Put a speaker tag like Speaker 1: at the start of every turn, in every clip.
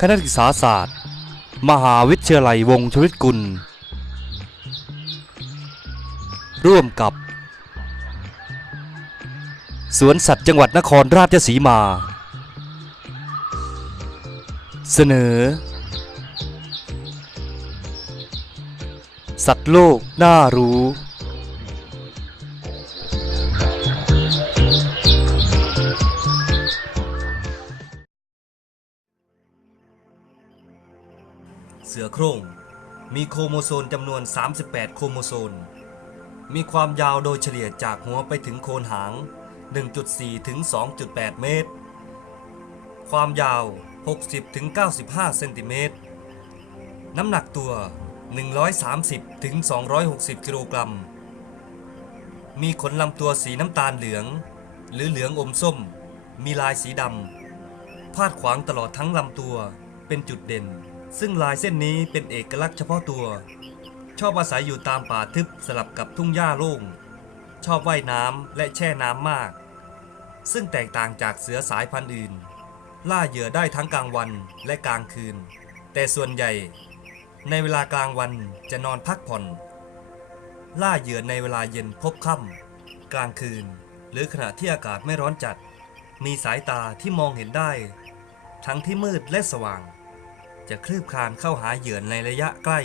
Speaker 1: คณะศึกษาศาสตร์ มหาวิทยาลัยวงชวิตกุล ร่วมกับ สวนสัตว์จังหวัดนครราชสีมา เสนอ สัตว์โลกน่ารู้ เสือโคร่งมีโครโมโซนจำนวน 38 โครโมโซนมีความยาวโดยเฉลี่ยจากหัวไปถึงโคนหาง 1.4 ถึง 2.8 เมตร ความยาว 60 ถึง 95 เซนติเมตร น้ำหนักตัว 130 ถึง 260 กิโลกรัม มีขนลำตัวสีน้ำตาลเหลือง หรือเหลืองอมส้ม มีลายสีดำ พาดขวางตลอดทั้งลำตัว เป็นจุดเด่น ซึ่งลายเส้นนี้เป็นเอกลักษณ์เฉพาะตัว ชอบอาศัยอยู่ตามป่าทึบสลับกับทุ่งหญ้าโล่ง ชอบว่ายน้ำและแช่น้ำมาก ซึ่งแตกต่างจากเสือสายพันธุ์อื่น ล่าเหยื่อได้ทั้งกลางวันและกลางคืน แต่ส่วนใหญ่ ในเวลากลางวันจะนอนพักผ่อน ล่าเหยื่อในเวลาเย็นพบค่ำกลางคืน หรือขณะที่อากาศไม่ร้อนจัด มีสายตาที่มองเห็นได้ ทั้งที่มืดและสว่าง จะคลืบคลานเข้าหาเหยื่อในระยะใกล้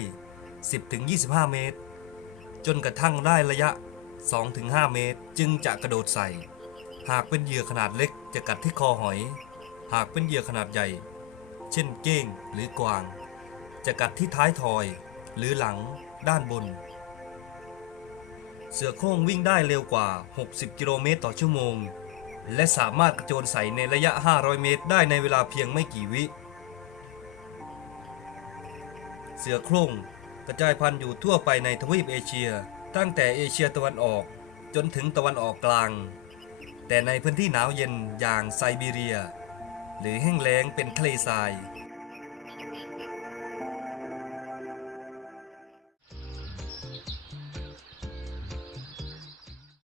Speaker 1: 10-25 เมตร จนกระทั่งได้ระยะ 2-5 เมตรจึงจะกระโดดใส่ หากเป็นเหยื่อขนาดเล็กจะกัดที่คอหอย หากเป็นเหยื่อขนาดใหญ่ เช่นเก้งหรือกวาง จะกัดที่ท้ายทอย หรือหลังด้านบน เสือโคร่งวิ่งได้เร็วกว่า 60 กิโลเมตรต่อชั่วโมง และสามารถกระโจนใส่ในระยะ 500 เมตร ได้ในเวลาเพียงไม่กี่วิ เสือโคร่งกระจายพันธุ์อยู่ทั่วไปในทวีปเอเชีย ตั้งแต่เอเชียตะวันออกจนถึงตะวันออกกลาง แต่ในพื้นที่หนาวเย็นอย่างไซบีเรีย หรือแห้งแล้งเป็นทะเลทราย